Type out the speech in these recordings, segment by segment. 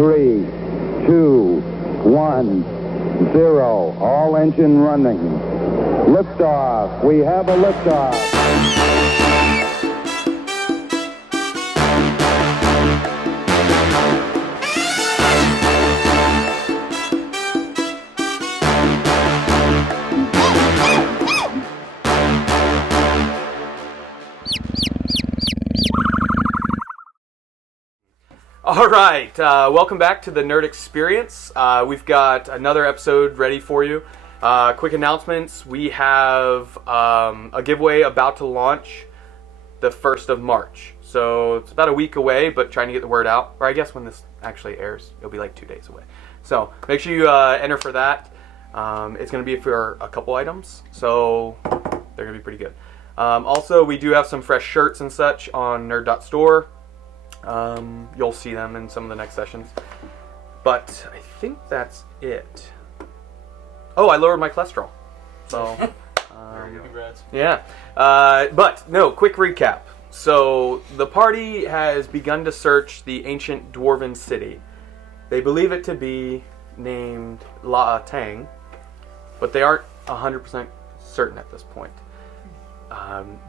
3, 2, 1, 0. All engine running. Liftoff. We have a liftoff. All right, welcome back to the Nerd Experience. We've got another episode ready for you. Quick announcements. We have a giveaway about to launch the 1st of March. So it's about a week away, but trying to get the word out. Or I guess when this actually airs, it'll be like 2 days away. So make sure you enter for that. It's going to be for a couple items, so they're going to be pretty good. Also, we do have some fresh shirts and such on nerd.store. You'll see them in some of the next sessions. But I think that's it. Oh, I lowered my cholesterol. So, congrats. Yeah. But, no, quick recap. So, the party has begun to search the ancient dwarven city. They believe it to be named Tang, but they aren't 100% certain at this point.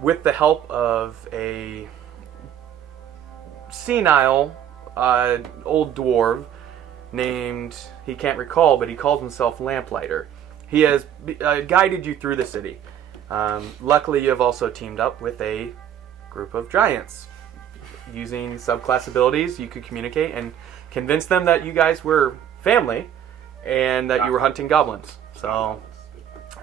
With the help of a senile old dwarf named, he can't recall, but he calls himself Lamplighter. He has guided you through the city. Luckily, you have also teamed up with a group of giants. Using subclass abilities, you could communicate and convince them that you guys were family and that you were hunting goblins. So,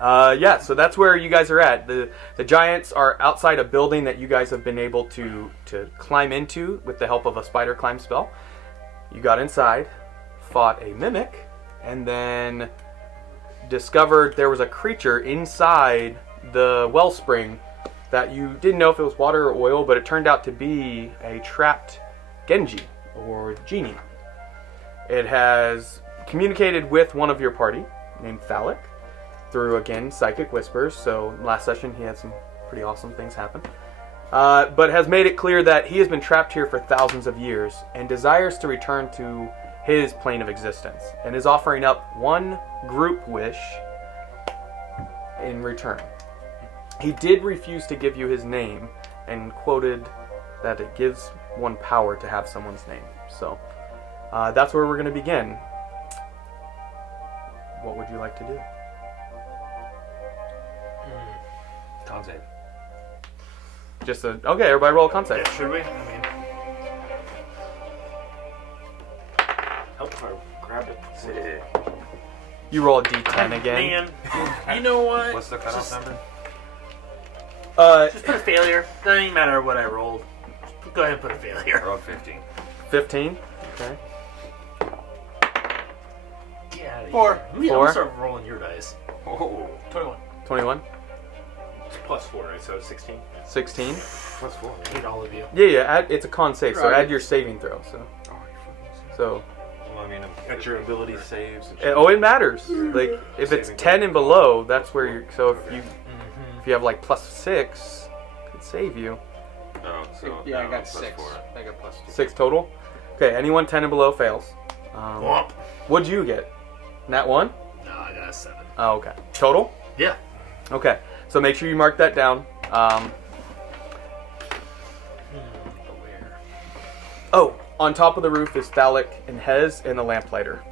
yeah, so that's where you guys are at. The giants are outside a building that you guys have been able to climb into with the help of a spider climb spell. You got inside, fought a mimic, and then discovered there was a creature inside the wellspring that you didn't know if it was water or oil, but it turned out to be a trapped Genji, or genie. It has communicated with one of your party, named Thalic, through, again, psychic whispers. So last session he had some pretty awesome things happen. But has made it clear that he has been trapped here for thousands of years and desires to return to his plane of existence, and is offering up one group wish in return. He did refuse to give you his name and quoted that it gives one power to have someone's name. So that's where we're going to begin. What would you like to do? Con save. Just a okay. Everybody roll a con save. Yeah, should we? I mean, help if I grab it. You roll a d10 again. Man, you know what? What's the cutoff number? Just put a failure. Doesn't even matter what I rolled. Just go ahead and put a failure. I rolled 15. 15. Okay. Get out of 4. here. I'm gonna start rolling your dice. Oh, 21. 21. It's plus 4, right? So 16. 16. plus 4. I hate all of you. Yeah. It's a con save, so Right. add your saving throw. So. Well, I mean, Got your ability saves. It matters. Like if it's 10 and below, that's where you're. So if you have like plus 6, it could save you. Oh, so Yeah, I no, got plus 6. 4. I got plus 2. 6 total. Okay. Anyone 10 and below fails. Womp. What'd you get? Nat 1? No, I got a 7. Oh, okay. Total? Yeah. Okay. So make sure you mark that down. Where? Oh, on top of the roof is Thalic and Hez and the Lamplighter.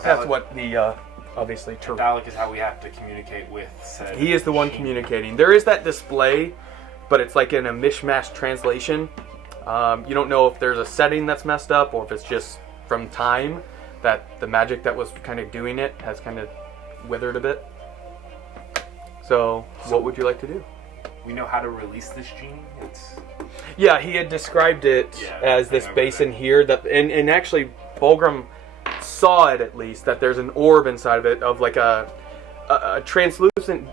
That's what the, obviously, Thalic is how we have to communicate with said he is the one communicating. There is that display, but it's like in a mishmash translation. You don't know if there's a setting that's messed up or if it's just from time that the magic that was kind of doing it has kind of withered a bit. So what would you like to do? We know how to release this genie. It's Yeah, he had described it as this basin here, that, and actually Fulgrim saw it at least, that there's an orb inside of it of like a translucent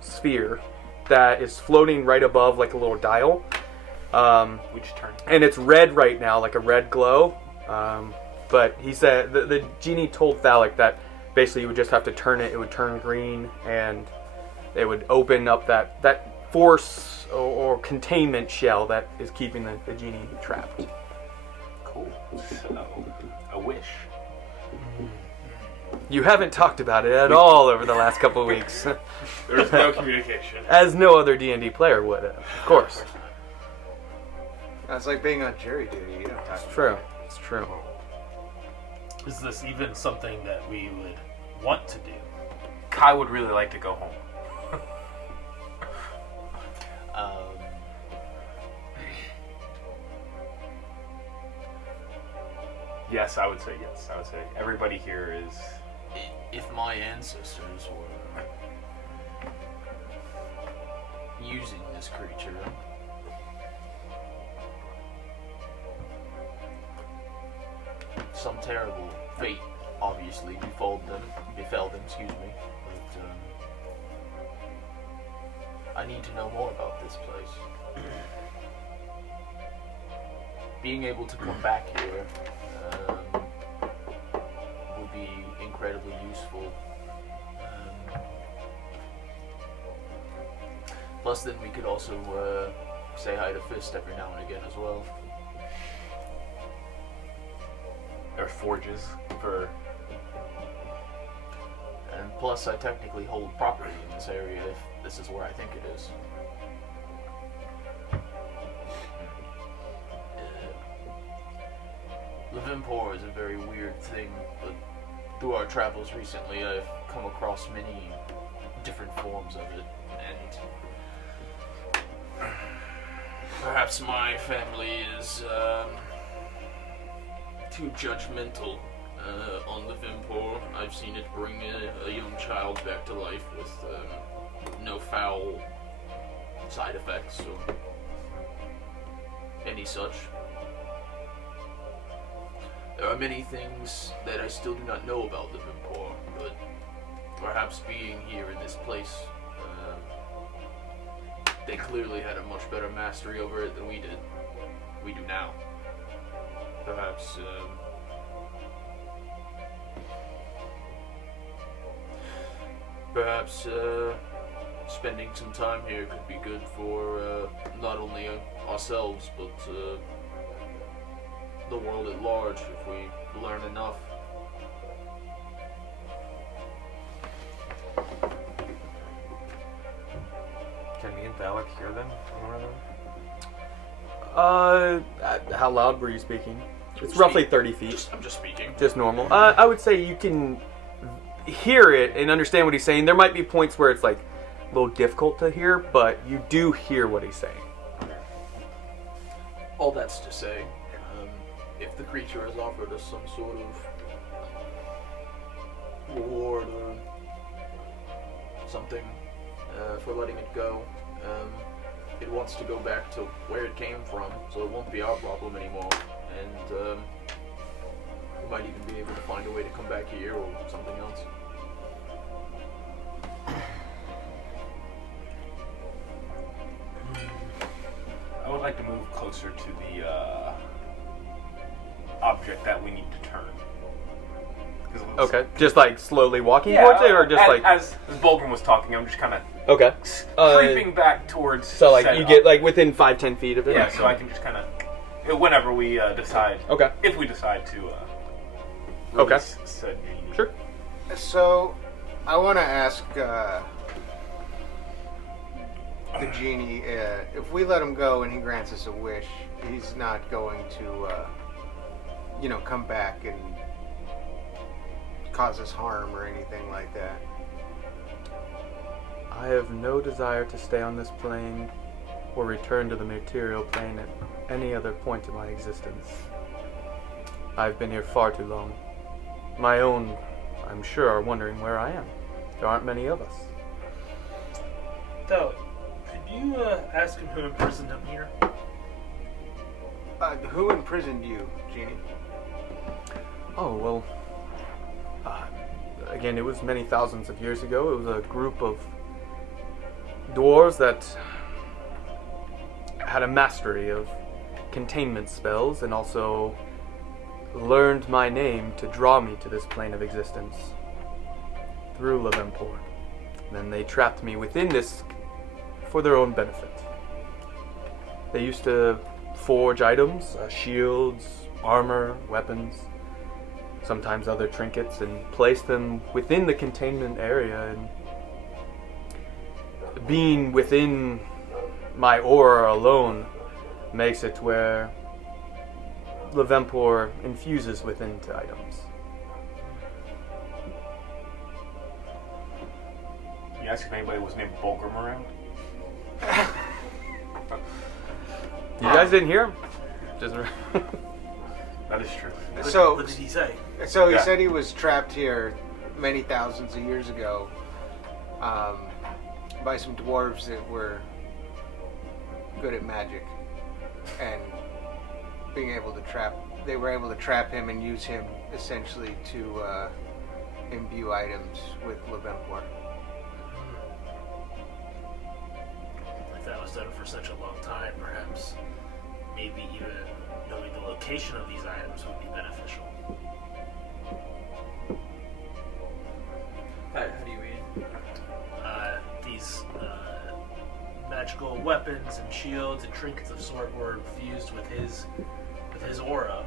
sphere that is floating right above like a little dial. which turn. And it's red right now, like a red glow. But he said, the genie told Thalic that basically you would just have to turn it, it would turn green, and it would open up that force or containment shell that is keeping the genie trapped. Cool. You haven't talked about it at all over the last couple of weeks. There's no communication. As no other D&D player would, of course. It's like being on jury duty. You don't talk It's about true. it. It's true. Is this even something that we would want to do? Kai would really like to go home. Yes, I would say yes. I would say everybody here is. If my ancestors were using this creature, some terrible fate obviously befell them, excuse me. But I need to know more about this place. Being able to come back here would be incredibly useful. Plus, then we could also say hi to Fist every now and again as well. Or forges for. And plus, I technically hold property in this area if this is where I think it is. Levimpor is a very weird thing, but through our travels recently, I've come across many different forms of it, and perhaps my family is too judgmental on Levimpor. I've seen it bring a young child back to life with no foul side effects or any such. There are many things that I still do not know about Levimpor, but perhaps being here in this place, they clearly had a much better mastery over it than we did. We do now. Perhaps, spending some time here could be good for not only ourselves, but the world at large if we learn enough. Can me and Valak hear them? How loud were you speaking? It's roughly 30 feet. I'm just speaking. Just normal. I would say you can hear it and understand what he's saying. There might be points where it's like a little difficult to hear, but you do hear what he's saying. All that's to say, if the creature has offered us some sort of reward or something for letting it go, it wants to go back to where it came from, so it won't be our problem anymore, and we might even be able to find a way to come back here or something else. I would like to move closer to the object that we need to turn. 'Cause it looks- Okay. Just like slowly walking towards it, or just like. as Bolgrim was talking, I'm just kind of Okay. creeping back towards. So like said you get object. like within 5-10 feet of it? Yeah, so I can just kind of whenever we decide. Okay. If we decide to. Okay. Release said genie. Sure. So, I want to ask the genie if we let him go and he grants us a wish, he's not going to, come back and cause us harm or anything like that. I have no desire to stay on this plane or return to the material plane at any other point in my existence. I've been here far too long. My own, I'm sure, are wondering where I am. There aren't many of us. Though, could you ask him who imprisoned him here? Who imprisoned you, Genie? Oh, well, again, it was many thousands of years ago. It was a group of dwarves that had a mastery of containment spells and also learned my name to draw me to this plane of existence through Levimpor. Then they trapped me within this for their own benefit. They used to forge items, shields, armor, weapons. sometimes other trinkets, and place them within the containment area. And being within my aura alone makes it where Levempor infuses within to items. You ask if anybody was named Bulgrim around? You guys didn't hear him? Just That is true. So, What did he say? so he Yeah. said he was trapped here many thousands of years ago by some dwarves that were good at magic, and they were able to trap him and use him essentially to imbue items with Levempor. If that was done for such a long time, perhaps maybe even knowing the location of these items would be beneficial. How do you mean? These magical weapons and shields and trinkets of sort were fused with his aura,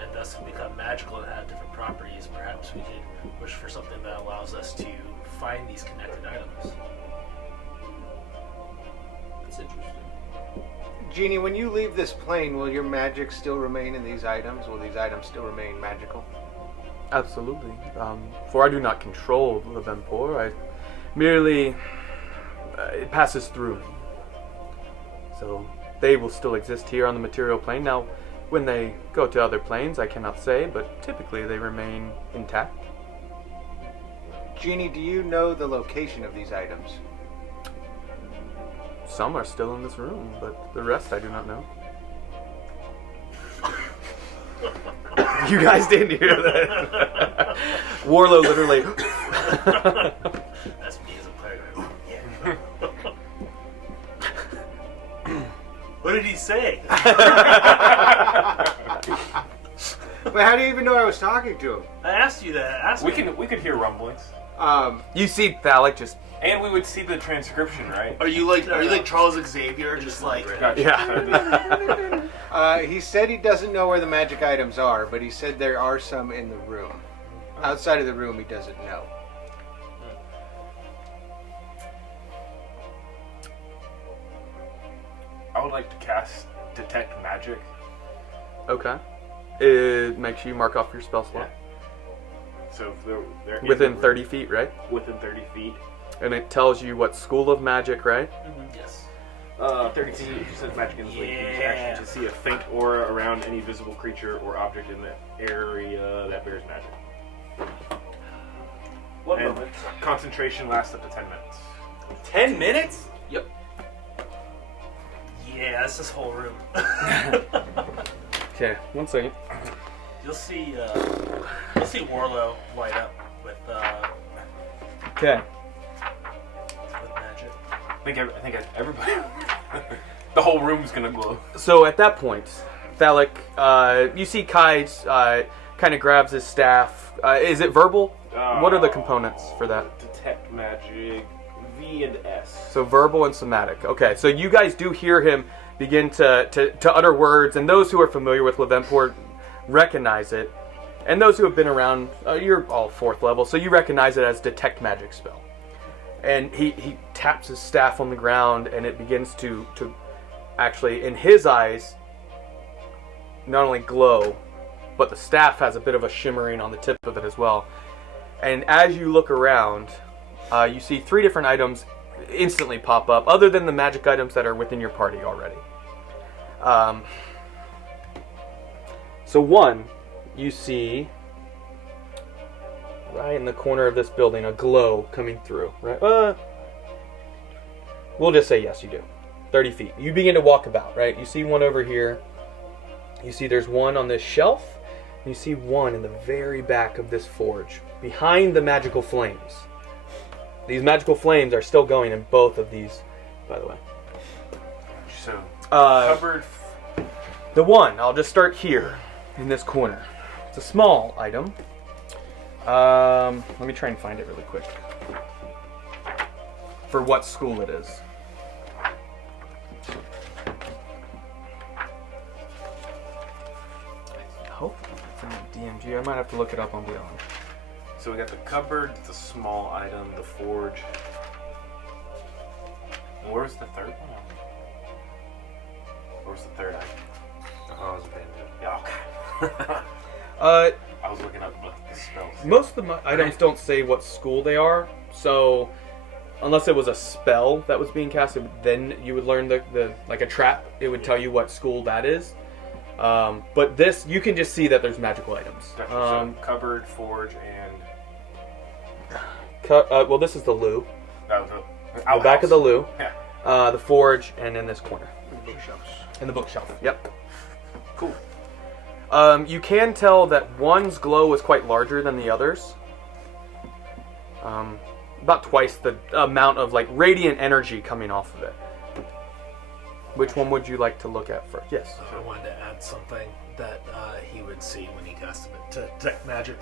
and thus become magical and have different properties. Perhaps we could wish for something that allows us to find these connected items. That's interesting. Genie, when you leave this plane, will your magic still remain in these items? Will these items still remain magical? Absolutely. For I do not control Levempor. I merely it passes through me. So they will still exist here on the material plane. Now, when they go to other planes, I cannot say, but typically they remain intact. Genie, do you know the location of these items? Some are still in this room, but the rest I do not know. You guys didn't hear that. Warlow literally. That's me as a player. Yeah. What did he say? But how do you even know I was talking to him? I asked you that. We could hear rumblings, You see Thalic just. and we would see the transcription, right? Are you like Charles Xavier, just like Gotcha. Yeah. He said he doesn't know where the magic items are, but he said there are some in the room. Outside of the room, he doesn't know. I would like to cast Detect Magic. Okay. It makes you mark off your spell slot. So if they're in Within the 30 room, feet, right? Within 30 feet. And it tells you what school of magic, right? Yes. 30 feet, it just says magic in this way. You use Yeah. action to see a faint aura around any visible creature or object in the area that bears magic. One And moment. concentration lasts up to 10 minutes. 10 minutes? Yep. Yeah, that's this whole room. Okay, 1 second. You'll see Warlow light up with Okay. magic. I think everybody. The whole room's gonna glow. So at that point, Thalic, you see Kai kind of grabs his staff. Is it verbal? What are the components for that? Detect magic, V and S. So verbal and somatic. Okay, so you guys do hear him begin to utter words, and those who are familiar with Levempor recognize it. And those who have been around, you're all 4th level, so you recognize it as detect magic spell. And he taps his staff on the ground, and it begins to actually, in his eyes, not only glow, but the staff has a bit of a shimmering on the tip of it as well. And as you look around, you see 3 different items instantly pop up, other than the magic items that are within your party already. So one, you see right in the corner of this building a glow coming through. Right? We'll just say yes, you do. 30 feet. You begin to walk about, right? You see one over here. You see there's one on this shelf. You see one in the very back of this forge, behind the magical flames. These magical flames are still going in both of these, by the way. So covered. The one, I'll just start here, in this corner. It's a small item. Let me try and find it really quick. For what school it is. I hope It's in the DMG. I might have to look it up on Beyond. So we got the cupboard, the small item, the forge. And where's the third one? Where's the third item? Oh, it was abandoned. Yeah, okay. I was looking up the spells. Most of the items don't say what school they are, so unless it was a spell that was being casted, then you would learn the like a trap. It would tell you what school that is. But this, you can just see that there's magical items. Gotcha. So cupboard, forge, and well, this is the loo. The back of the loo. Yeah. The forge, and in this corner. Bookshelves. In the bookshelf. Yep. Cool. You can tell that one's glow is quite larger than the others. About twice the amount of like radiant energy coming off of it. Which one would you like to look at first? Yes. I wanted to add something that he would see when he casts detect magic.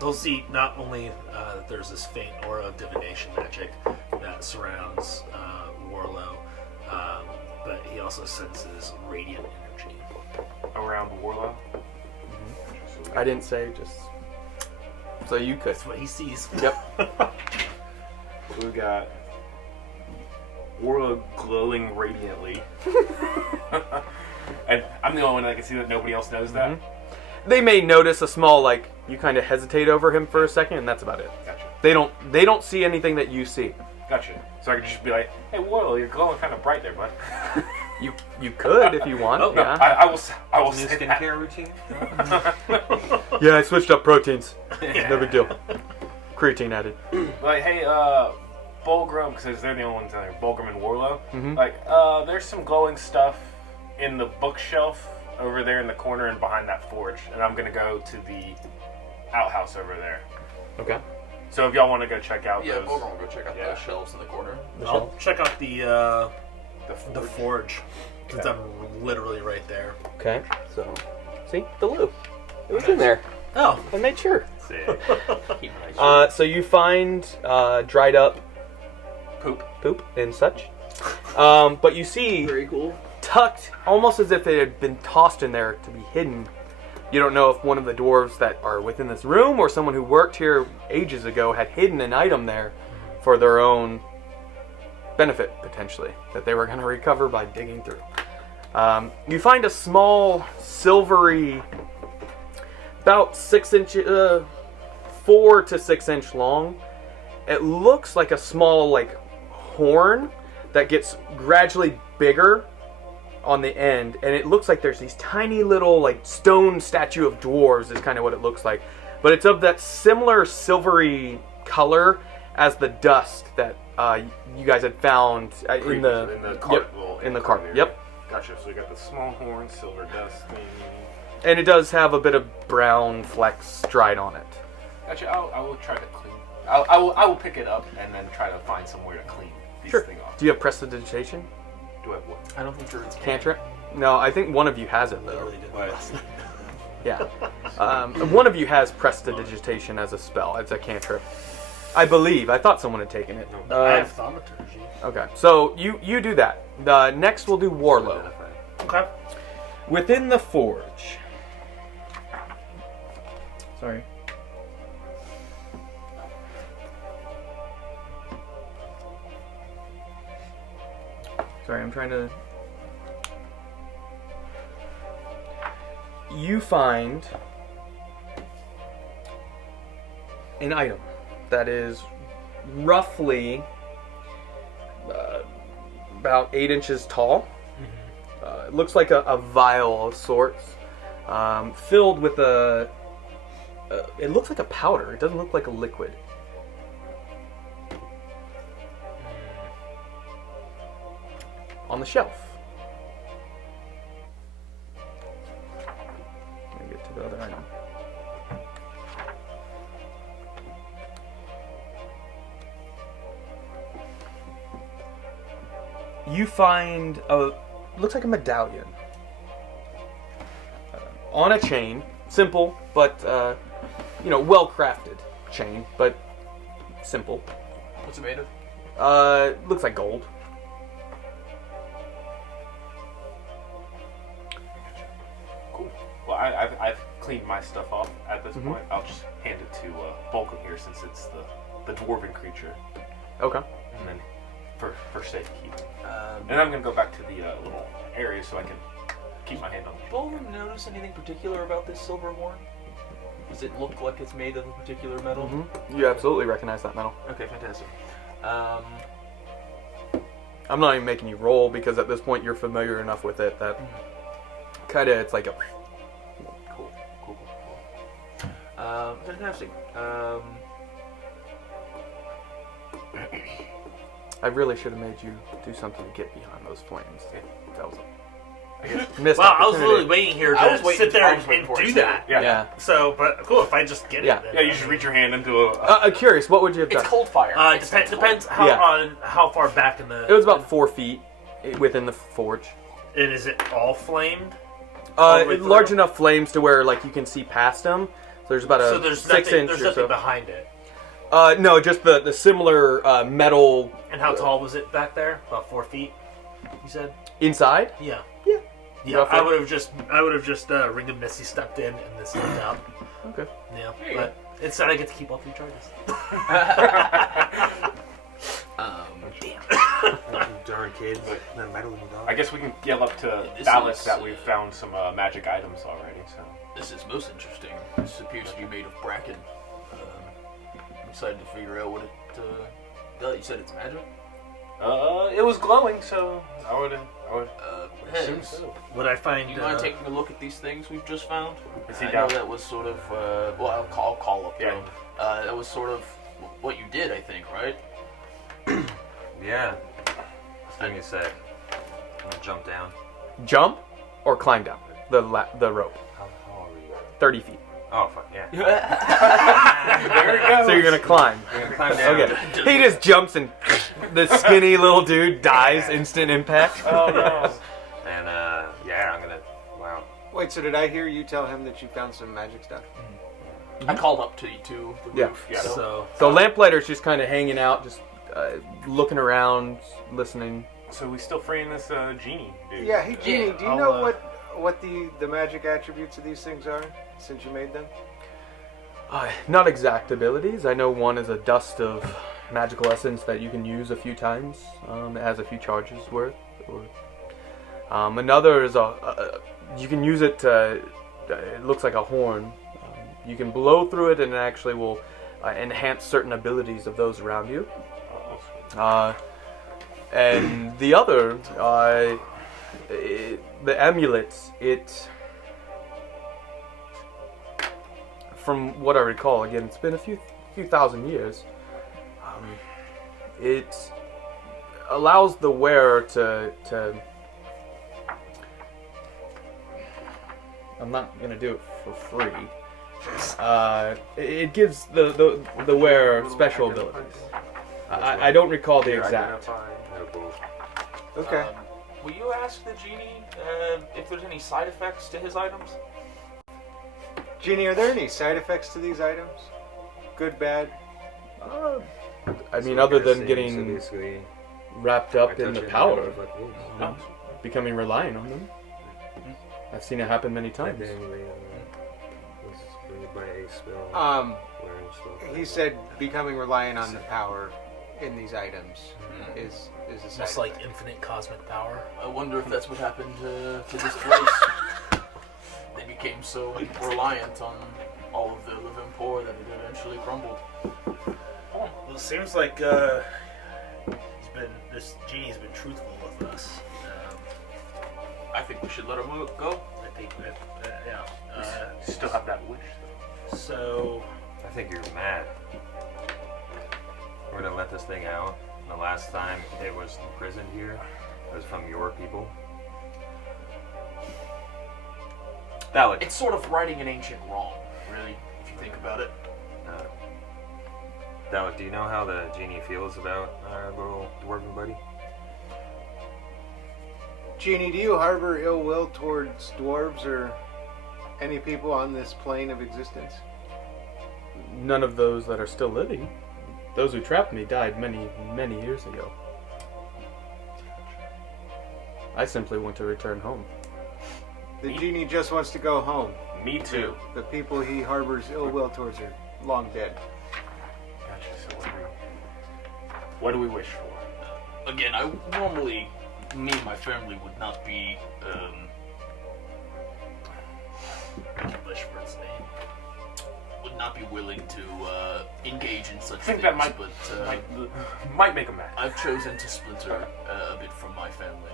He'll see not only that there's this faint aura of divination magic that surrounds Warlow, but he also senses radiant energy. Around Warlow? I didn't say, just so you could. That's what he sees. Yep. We've got Warlow glowing radiantly. And I'm the only one that can see that. Nobody else knows that. They may notice a small, like, you kind of hesitate over him for a second, and that's about it. Gotcha. They don't see anything that you see. Gotcha. So I could just be like, "Hey, Warlow, you're glowing kind of bright there, bud." You could if you want. Oh, no, yeah. I will New say that. skincare routine? Yeah, I switched up proteins. No big deal. Creatine added. Like, hey, Bulgrim, because they're the only ones in there. Bulgrim and Warlow. Like, there's some glowing stuff in the bookshelf over there in the corner and behind that forge, and I'm gonna go to the outhouse over there. Okay. So if y'all want to go check out Yeah, those, Bulgrim will go check out those shelves in the corner. I'll check out the the forge, because I'm literally right there. Okay. So, see the loo. It was in there. Oh, I made sure. Sick. So you find dried up Poop. and such. But you see Very cool. tucked, almost as if it had been tossed in there to be hidden. You don't know if one of the dwarves that are within this room or someone who worked here ages ago had hidden an item there for their own benefit, potentially, that they were going to recover by digging through. You find a small, silvery, about 4 to 6 inch long. It looks like a small, like, horn that gets gradually bigger on the end, and it looks like there's these tiny little, like, stone statue of dwarves is kind of what it looks like. But it's of that similar silvery color as the dust that you guys had found in the cart. Yep, in the cart. Yep. Gotcha. So we got the small horn, silver dust thing. And it does have a bit of brown flecks dried on it. Gotcha. I will try to clean. I will pick it up and then try to find somewhere to clean these thing off. Do you have prestidigitation? Do I have what? I don't think druids can. Cantrip? No, I think one of you has it though. literally did What? last night. Yeah. One of you has prestidigitation as a spell. It's a cantrip. I believe. I thought someone had taken it. I have thaumaturgy. Okay, so you do that. Next we'll do Warlow. Okay. Within the forge. Sorry. Sorry, I'm trying to... You find an item that is roughly about 8 inches tall. It looks like a vial of sorts, filled with it looks like a powder. It doesn't look like a liquid. On the shelf. Let me get to the other item. You find looks like a medallion on a chain, simple but well crafted chain, but simple. What's it made of? Looks like gold. Cool. Well, I I've cleaned my stuff off at this point. I'll just hand it to Bulkum here since it's the dwarven creature, Okay. and then for safekeeping. And I'm gonna go back to the little area so I can keep my hand on it. Bulkum notice anything particular about this silver horn? Does it look like it's made of a particular metal? You absolutely recognize that metal. Okay, fantastic. I'm not even making you roll because at this point you're familiar enough with it that kind of it's like a. Cool. Fantastic. I really should have made you do something to get behind those flames. That was I guess. missed Well, I was opportunity. literally waiting here I was to waiting- sit there I and was waiting for it do too. that. Yeah. So, but cool, if I just get Yeah. it. Then, Yeah, you just reach your hand into a. I'm curious, what would you have It's done? cold fire. Depends how Yeah. on how far back in the. It was about 4 feet within the forge. And is it all flamed? All the way through? Large enough flames to where like you can see past them. So there's about a So there's 6 nothing. inch There's or nothing so. behind it. No, just the similar metal And how tall was it back there? About 4 feet. You said. inside. Yeah. Yeah. Yeah. Roughly. I would have just ring and Missy stepped in and this slipped out. Okay. Yeah. There you But instead, I get to keep all 3 charges. Darn kids. That metal dog. I guess we can yell up to This Dallas is, that we've found some magic items already. So. This is most interesting. This appears to be made of bracken. I'm excited to figure out what it. You said it's magic? It was glowing, so I would assume Hey, so. Would I find? do you mind taking a look at these things we've just found? Is he I down? know that was sort of. Well, I'll call up. Yeah. Though. That was sort of what you did, I think, right? Yeah. Just give me a sec. I'm gonna jump down. Jump or climb down the rope. How are we? 30 feet. Oh, fuck, yeah. There it goes. So you're gonna climb. I'm gonna climb down. Okay. He just jumps and the skinny little dude dies instant impact. Oh no. And, yeah, I'm gonna. Wow. Wait, so did I hear you tell him that you found some magic stuff? I called up to you too. The Yeah. roof, Yeah. So So Lamplighter's just kind of hanging out, just looking around, listening. So we still freeing this genie, dude? Yeah, hey Jeannie, do you I'll, know what the magic attributes of these things are since you made them? Not exact abilities. I know one is a dust of magical essence that you can use a few times. It has a few charges worth. Another is you can use it to. It looks like a horn. You can blow through it, and it actually will enhance certain abilities of those around you. And the other, the amulets, it. From what I recall, again, it's been a few thousand years. It allows the wearer to. I'm not gonna do it for free. It gives the wearer special abilities. I don't recall the exact. Okay. will you ask the genie if there's any side effects to his items? Jeannie, are there any side effects to these items? Good, bad? I mean, other than getting wrapped up in the power, becoming reliant on them. I've seen it happen many times. He said becoming reliant on the power in these items is a side Almost like effect. infinite cosmic power. I wonder if that's what happened to this place. They became so reliant on all of the living poor that it eventually crumbled. Well, it seems like this genie's been truthful with us. I think we should let him go. I think that, Still have that wish, though. So, I think you're mad. We're gonna let this thing out. The last time it was imprisoned here, it was from your people. Dalek. It's sort of righting an ancient wrong, really, if you think about it. Dalek, do you know how the genie feels about our little dwarven buddy? Jeannie, do you harbor ill will towards dwarves or any people on this plane of existence? None of those that are still living. Those who trapped me died many, many years ago. I simply want to return home. The genie just wants to go home. Me too. The people he harbors ill will towards are long dead. Gotcha. So what do we wish for? Again, me and my family would not be, Wish for its name. would not be willing to engage in such I think things, that but might make a match. I've chosen to splinter a bit from my family.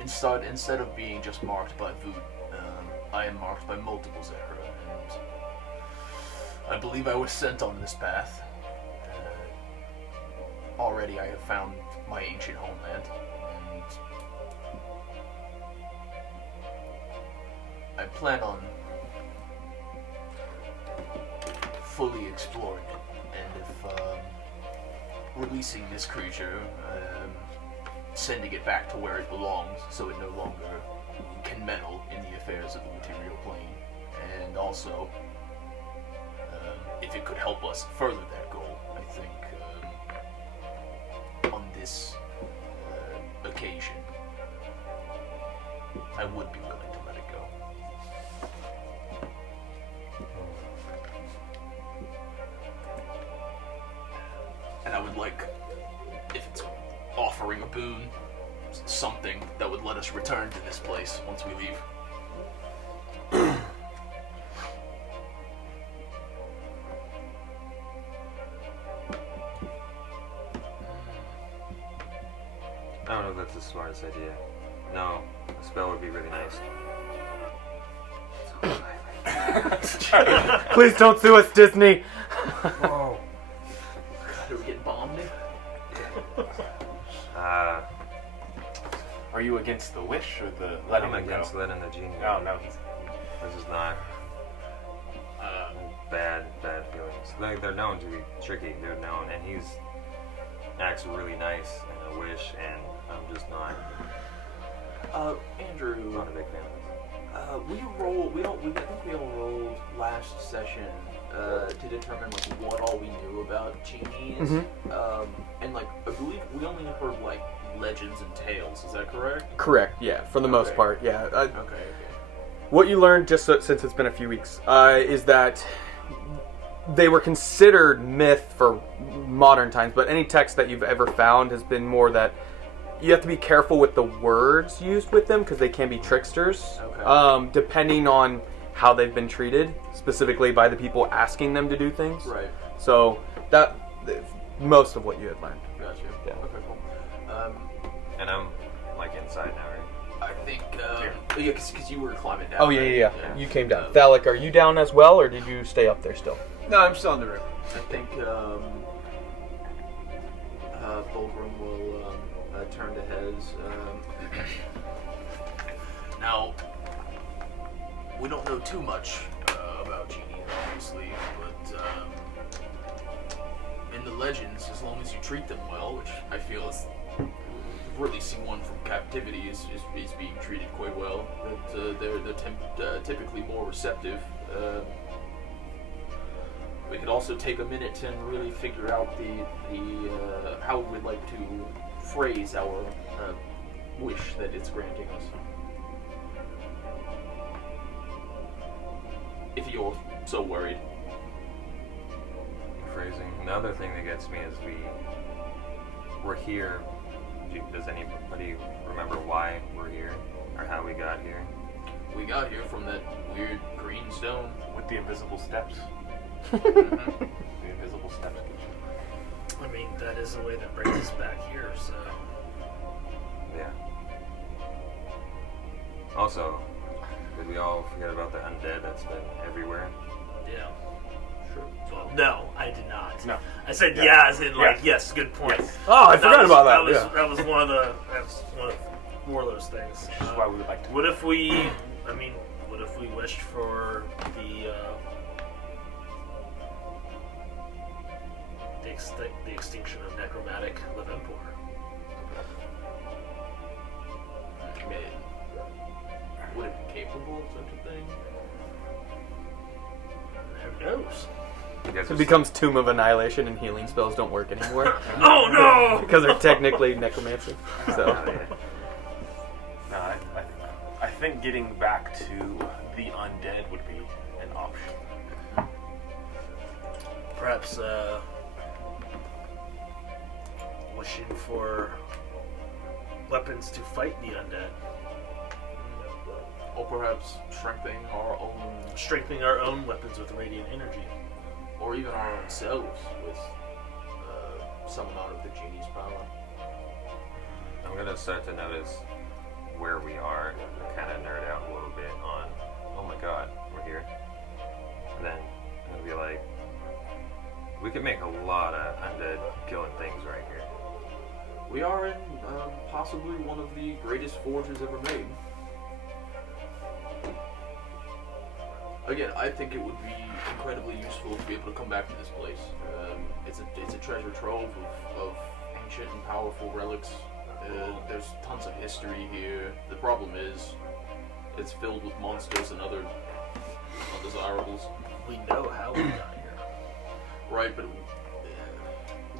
Instead of being just marked by Voot, I am marked by multiple Zekra, and I believe I was sent on this path. Already I have found my ancient homeland, and I plan on fully exploring it, and if releasing this creature, sending it back to where it belongs so it no longer can meddle in the affairs of the material plane, and also if it could help us further that goal, I think on this occasion I would be willing to let it go. And I would like, if it's offering a boon, something that would let us return to this place once we leave. I don't know if that's the smartest idea. No, a spell would be really nice. Please don't sue us, Disney. Whoa. God, are we getting bombed? Are you against the wish or the letting I'm him against go? letting the genie Oh go. no, This is not bad feelings. They're known to be tricky. They're known, and he's acts really nice and a wish, and I'm just not Andrew, a big fan of this. I think we all rolled last session to determine like what all we knew about genies. And like I believe we only heard like legends and tales. Is that correct? Correct. Yeah, for the most Okay. part. Yeah. Okay. What you learned just since it's been a few weeks is that they were considered myth for modern times, but any text that you've ever found has been more that you have to be careful with the words used with them because they can be tricksters, Okay. depending on how they've been treated, specifically by the people asking them to do things. Right. So that most of what you had learned. Gotcha. Yeah. Okay. Cool. And I'm like inside now, right? I think yeah, because you were climbing down. Oh yeah, right? yeah, yeah. You came down. Thalic, are you down as well, or did you stay up there still? No, I'm still on the river. I think Fulgrim will turn to Hez. Now, we don't know too much about genies, obviously, but in the legends, as long as you treat them well, which I feel is releasing one from captivity is being treated quite well. That they're typically more receptive. We could also take a minute and really figure out the how we'd like to phrase our wish that it's granting us. If you're so worried. Phrasing. Another thing that gets me is we're here. Does anybody remember why we're here or how we got here? We got here from that weird green stone. with the invisible steps. Mhm. The invisible steps. I mean, that is the way that brings us back here, so... Yeah. Also, did we all forget about the undead that's been everywhere? Yeah. Sure. Well, no, I did not. No. I said Yeah. yeah, as in like Yeah. yes, good point. Yes. Oh, I forgot about that. Was, Yeah. That was one of the more of those things. Which is why we would like to. What if we? I mean, what if we wished for the extinction of necromantic Levenpor? I mean, would it be capable of such a thing? Who knows? You guys It are becomes Tomb of Annihilation and healing spells don't work anymore Oh no! because they're technically necromancy. So No, I think getting back to the undead would be an option. Perhaps wishing for weapons to fight the undead. Or perhaps Strengthening our own weapons with radiant energy. or even our own selves with some amount of the genie's power. I'm gonna start to notice where we are, kind of nerd out a little bit on, oh my god, we're here. And then I'm gonna be like, we could make a lot of undead killing things right here. We are in possibly one of the greatest forges ever made. Again, I think it would be incredibly useful to be able to come back to this place. It's a treasure trove of ancient and powerful relics. There's tons of history here. The problem is, it's filled with monsters and other undesirables. We know how we got here. Right, but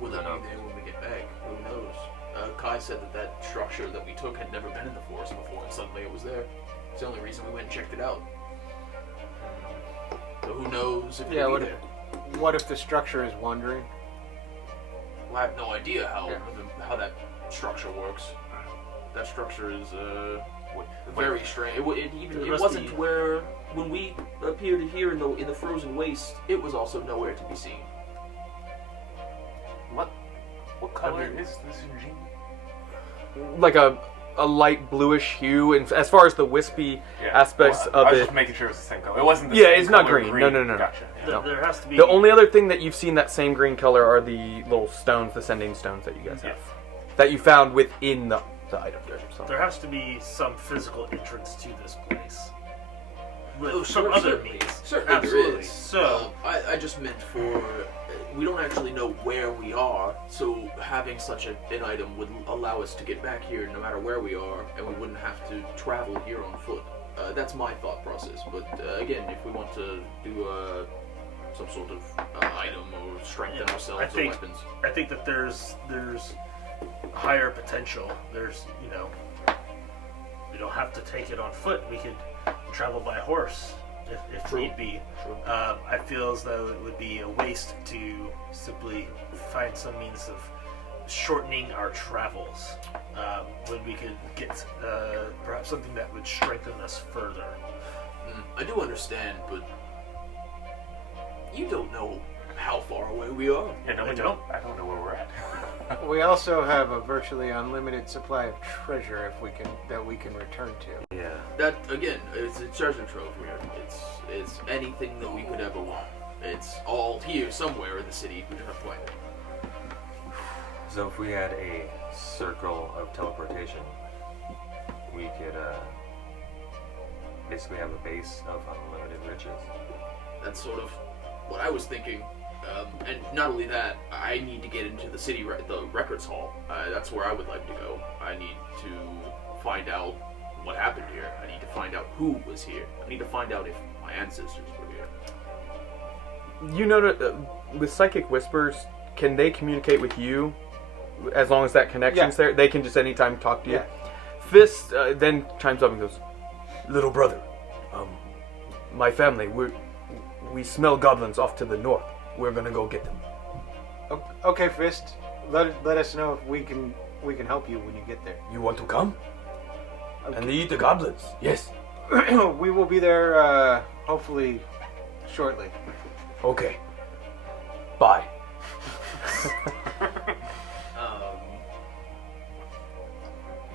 will that be there when we get back? Who knows? Kai said that structure that we took had never been in the forest before, and suddenly it was there. It's the only reason we went and checked it out. So who knows if it'll be there? What if the structure is wandering? Well, I have no idea how that structure works. That structure is very strange. It wasn't where when we appeared here in the frozen waste. It was also nowhere to be seen. What color is this engine? Like a light bluish hue, and as far as the wispy aspects I of was it. just making sure it was the same color. It wasn't the Yeah, same it's not color green. No. Gotcha. Yeah. No. There has to be. The only other thing that you've seen that same green color are the little stones, the sending stones that you guys have. That you found within the item. So. There has to be some physical entrance to this place. With Oh, some other means. Certainly Absolutely. there is. So, I just meant for we don't actually know where we are, so having such an item would allow us to get back here no matter where we are, and we wouldn't have to travel here on foot. That's my thought process. But again, if we want to do some sort of item or strengthen ourselves or weapons, I think that there's higher potential. There's, we don't have to take it on foot. We could travel by horse if need be. I feel as though it would be a waste to simply find some means of shortening our travels when we could get perhaps something that would strengthen us further. I do understand, but you don't know how far away we are. Yeah, no, we don't. I don't know where we're at. We also have a virtually unlimited supply of treasure that we can return to. Yeah. That again, it's a treasure trove here. It's anything that we could ever want. It's all here somewhere in the city. We just have to find it. So if we had a circle of teleportation, we could basically have a base of unlimited riches. That's sort of what I was thinking. And not only that, I need to get into the city, the records hall. That's where I would like to go. I need to find out what happened here. I need to find out who was here. I need to find out if my ancestors were here. You know that with psychic whispers, can they communicate with you? As long as that connection's there, they can just anytime talk to you. Yeah. Fist then chimes up and goes, "Little brother, my family, we smell goblins off to the north. We're gonna go get them." Okay, Fist. Let us know if we can help you when you get there. You want to come? And they eat the goblins. Yes. We will be there hopefully shortly. Okay. Bye.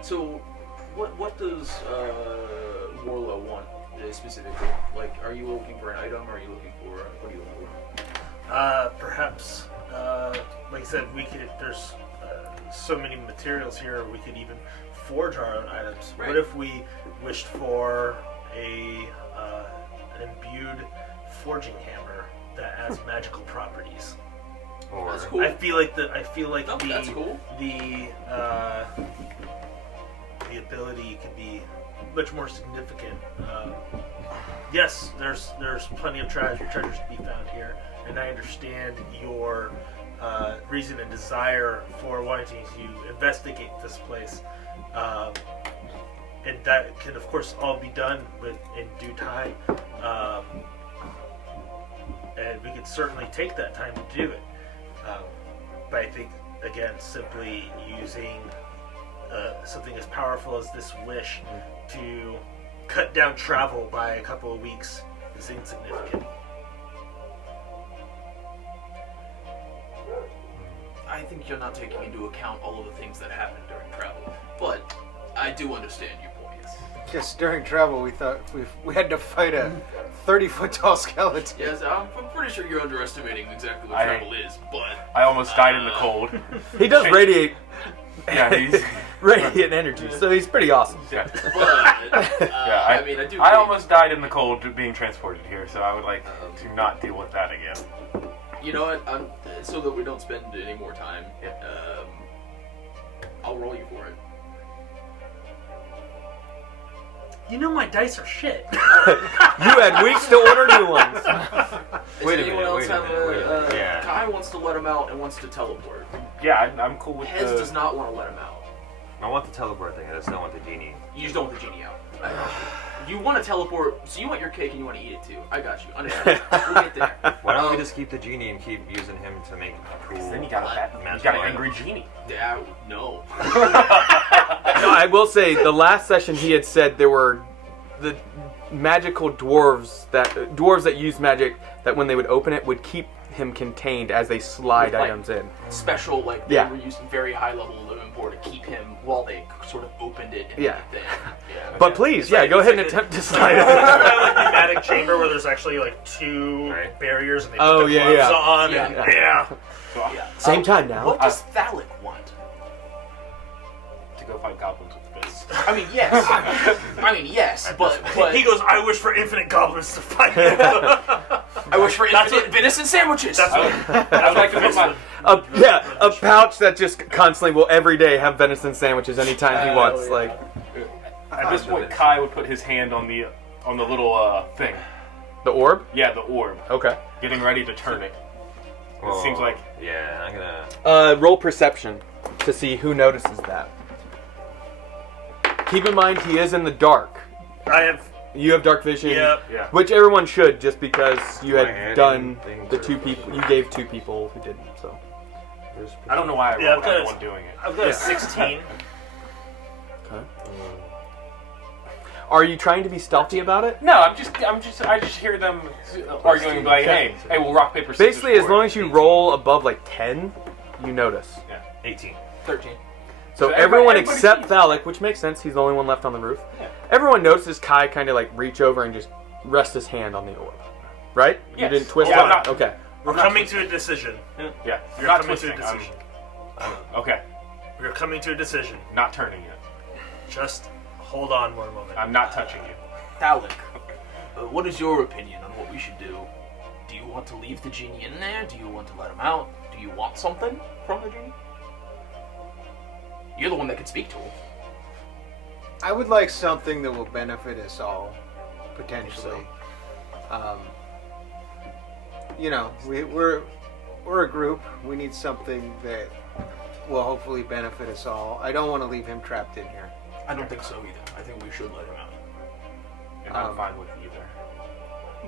So, what does Warlow want specifically? Like, are you looking for an item, or are you looking for what are you looking for? Perhaps, like I said, we could. There's so many materials here. We could even forge our own items. Right. What if we wished for an imbued forging hammer that has magical properties? Or That's cool. I feel like that's cool. The ability could be much more significant. Yes, there's plenty of treasures to be found here, and I understand your reason and desire for wanting to investigate this place. and that can, of course, all be done in due time. And we could certainly take that time to do it. But I think, again, simply using something as powerful as this wish to cut down travel by a couple of weeks is insignificant. I think you're not taking into account all of the things that happen during travel, but I do understand your point. Just during travel, we thought we had to fight a 30-foot tall skeleton. Yes, I'm pretty sure you're underestimating exactly what travel is, but I almost died in the cold. He does radiate Yeah, he's... radiant energy, so he's pretty awesome. Yeah. but Yeah, I mean, I do. I almost died in the cold being transported here, so I would like to not deal with that again. You know what? So that we don't spend any more time, I'll roll you for it. You know my dice are shit. You had weeks to order new ones. Does anyone else have Yeah. Kai wants to let him out and wants to teleport. Yeah, I'm cool with Hez does not want to let him out. I want the teleport thing, I just don't want the genie. You just don't want the genie out. You want to teleport, so you want your cake and you want to eat it too. I got you. Understand? We'll get there. Why don't we just keep the genie and keep using him to make cool... Then you got an magical angry items? genie. Yeah, no. No, I will say the last session he had said there were the magical dwarves that use magic that when they would open it would keep him contained as they slide With, like, items in. Special, like, they Yeah. were using very high level of import to keep him while they sort of opened it and Yeah. made it thing. Yeah. But please, like- go ahead and it's like attempt to slide Like it. pneumatic chamber where there's actually like two Right. barriers and they put Oh, the yeah, gloves yeah. on. Yeah. And, yeah. Yeah. Same time now. What does Thalic want? To go fight goblins with fists. I mean, yes. But He goes, I wish for infinite goblins to fight. I wish for That's infinite venison sandwiches. That's what I would like to put my... A pouch that just constantly will every day have venison sandwiches anytime he wants. yeah. Like At this point, Kai would put his hand on the little thing. the orb. Yeah, the orb. Okay. Getting ready to turn it. Well, seems like- Yeah, I'm gonna... Roll perception to see who notices that. Keep in mind he is in the dark. I have. You have dark vision. Yep. Yeah. Which everyone should, just because you My had hand done things the are- two people. You gave two people who didn't. So. I don't know why I Yeah, rolled I've got everyone doing it. I've got a 16. Okay. Are you trying to be stealthy about it? No, I just hear them arguing like, hey, we'll rock, paper, scissors. Basically, as for long it. as you roll above like 10, you notice. Yeah, 18. 13. So So everyone everybody except sees. Thalic, which makes sense, he's the only one left on the roof. Yeah. Everyone notices Kai kind of like reach over and just rest his hand on the orb. Right? You Yes. didn't twist Yeah, it? I'm not- Okay. We're coming to a decision. Yeah, You're not coming to a twisting. decision. Okay, We're coming to a decision. not turning it. Just hold on one moment. I'm not touching you. Thalic, what is your opinion on what we should do? Do you want to leave the genie in there? Do you want to let him out? Do you want something from the genie? You're the one that can speak to him. I would like something that will benefit us all, potentially. You know, we're a group. We need something that will hopefully benefit us all. I don't want to leave him trapped in here. I don't think so either. I think we should let him out. And I'm fine with either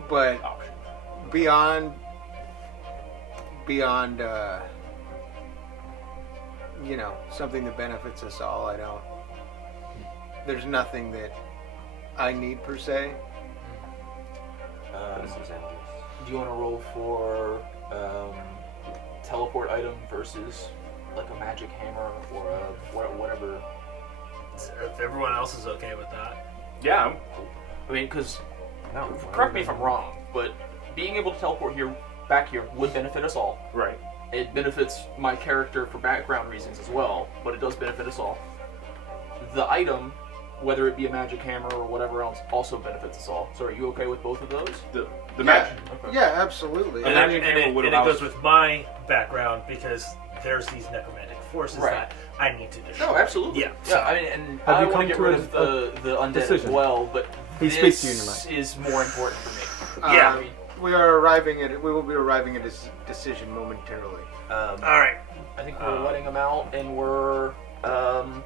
But option. beyond, you know, something that benefits us all, I don't. There's nothing that I need per se. This is endless. Do you want to roll for teleport item versus like a magic hammer or a whatever? If everyone else is okay with that. Yeah, I'm cool. I mean, because No, correct me if I'm wrong, but being able to teleport back here would benefit us all. Right. It benefits my character for background reasons as well, but it does benefit us all. The item, whether it be a magic hammer or whatever else, also benefits us all. So are you okay with both of those? The magic. Okay. Yeah, absolutely. And And, magic and hammer it, would and it allow goes us- with my background because there's these necromantic forces Right. that I need to destroy. No, absolutely. Yeah. Yeah, I mean, and Have I you want come to get to rid a- of the undead decision? as well, but He this speaks to you in your mind. is more important for me. Yeah. I mean, We will be arriving at a decision momentarily. All right. I think we're letting him out, and we're I'm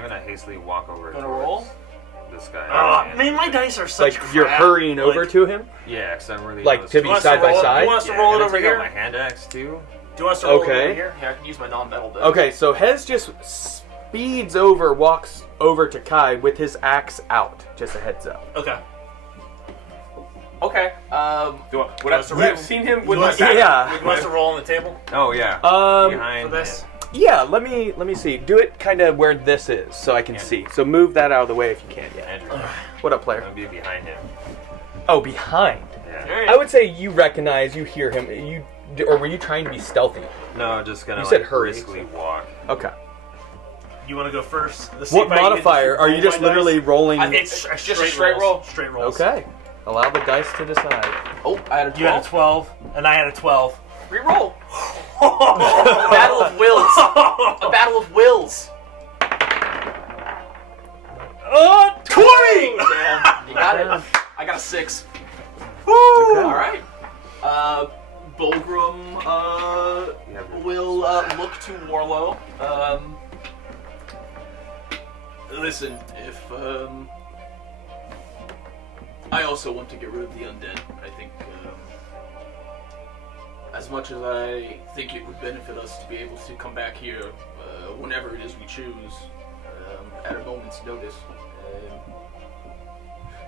gonna hastily walk over gonna towards roll. this guy. Man, my dice are such Like crap. you're hurrying over to him, Yeah, because I'm really. like to be side by side. You want us to roll it over here? My hand axe too. Do you want us to roll it Okay. over here? Yeah, I can use my non-metal dice. Okay, so Hez just speeds over, walks over to Kai with his axe out. Just a heads up. Okay. Okay. I've seen him with You my want, back. Yeah. you want us to roll on the table Oh yeah. For Behind this? Yeah, let me see. Do it kind of where this is, so I can see. So move that out of the way if you can. Yeah. Andrew. What up, I'm player? gonna be behind him. Oh, behind. Yeah. I would say you recognize, you hear him. Or were you trying to be stealthy? No, just gonna You said like hurry, briskly walk. Okay. You want to go first? Let's see What if I can modifier? Are you roll just my literally dice. rolling? It's just a straight straight roll. roll. Straight rolls. Okay. Allow the dice to decide. Oh, I had a 12. You had a 12, and I had a 12. Reroll. A battle of wills. A battle of wills. 20! Damn, you got it. I got a 6. Woo! All right. Bulgrim will look to Warlow. Listen, if I also want to get rid of the undead. I think as much as I think it would benefit us to be able to come back here whenever it is we choose, at a moment's notice,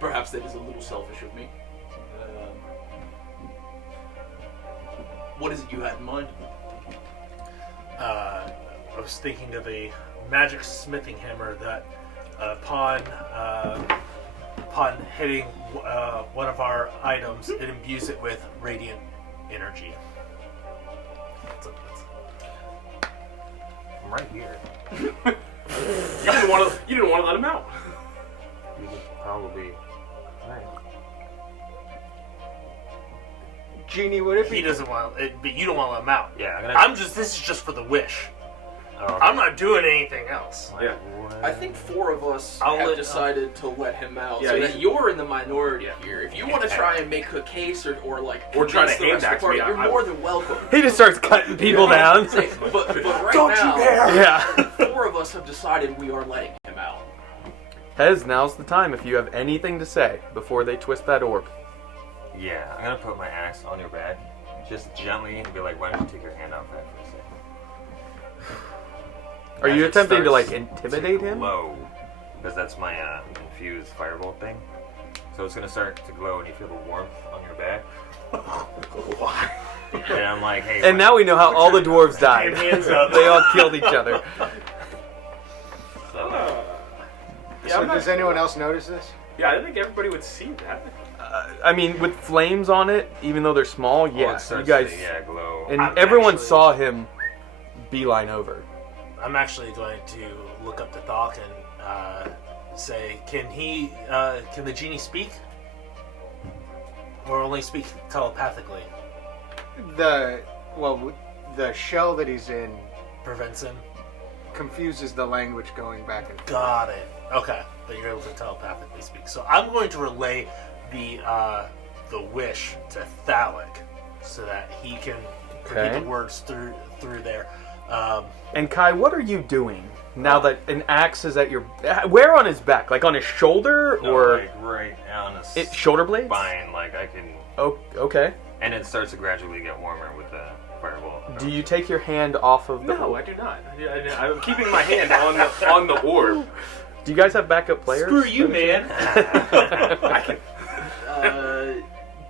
perhaps that is a little selfish of me. What is it you had in mind? I was thinking of a magic smithing hammer that upon hitting one of our items, it imbues it with radiant energy. I'm right here. You didn't want to let him out. You could probably. Right. Genie, would it He be? doesn't want it, but you don't want to let him out. Yeah, This is just for the wish. Oh, okay. I'm not doing anything else. Like, Yeah. what? I think 4 of us I'll have let- decided to let him out, Yeah, so he's- that you're in the minority here. If you want to try and make a case or like Or try to convince the hand rest of axe the party, me, you're I- more than welcome. He just starts cutting people down. But right Don't now, you dare! Yeah. 4 of us have decided we are letting him out. Hez, now's the time if you have anything to say before they twist that orb. Yeah, I'm gonna put my axe on your back, just gently, and be like, "Why don't you take your hand off that for a second?" Are you As it attempting to like starts intimidate to him? glow, because that's my infused firebolt thing. So it's gonna start to glow, and you feel the warmth on your back. And I'm like, "Hey." And now we know how all the dwarves died. Hands up. They all killed each other. So, So does anyone else notice this? Yeah, I think everybody would see that. I mean, with flames on it, even though they're small, oh, yeah, it you starts guys. to, glow. And I'm everyone actually- saw him beeline over. I'm actually going to look up to Thok and say, can the genie speak? Or only speak telepathically? The shell that he's in Prevents him? confuses the language going back and forth. Got it. Okay, but you're able to telepathically speak. So I'm going to relay the wish to Thalic so that he can repeat Okay. the words through there. And Kai, what are you doing now that an axe is at your? Where on his back? Like on his shoulder No, or like right on the it shoulder blades? spine, like I can, Oh, okay. and it starts to gradually get warmer with the fireball. Do you take your hand off of the? No, I do not. I'm keeping my hand on the orb. Do you guys have backup players? Screw you, man. I can.